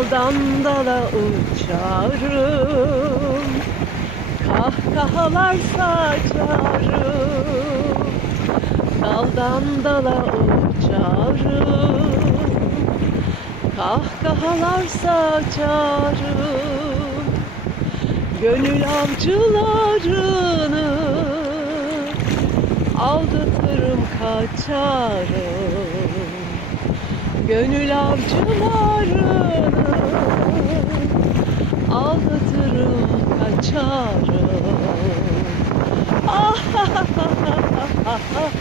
Daldan dala uçarım. Kahkahalar saçarım. Daldan dala uçarım. Kahkahalar saçarım. Gönül avcılarını Aldatırım kaçarım. Gönül avcılarını Aldatırım Ah, ah, ah, ah, ah,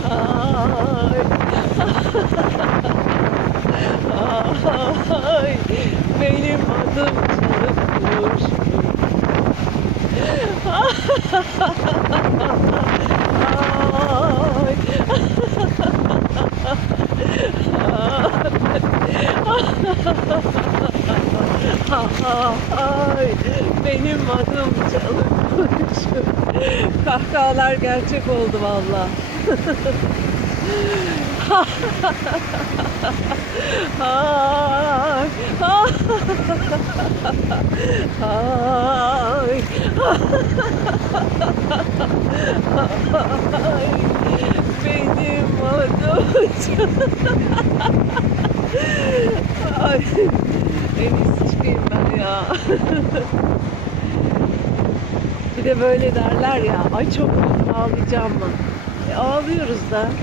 ah, ah. Ay, benim adım çalık kuş. Ay, benim adım çalık kuş. Kahkahalar gerçek oldu valla. Ay, ay, ay, benim adım Ay, en iyisi çıkayım ben ya. Bir de böyle derler ya, ay çok ağlayacağım mı? E, ağlıyoruz da.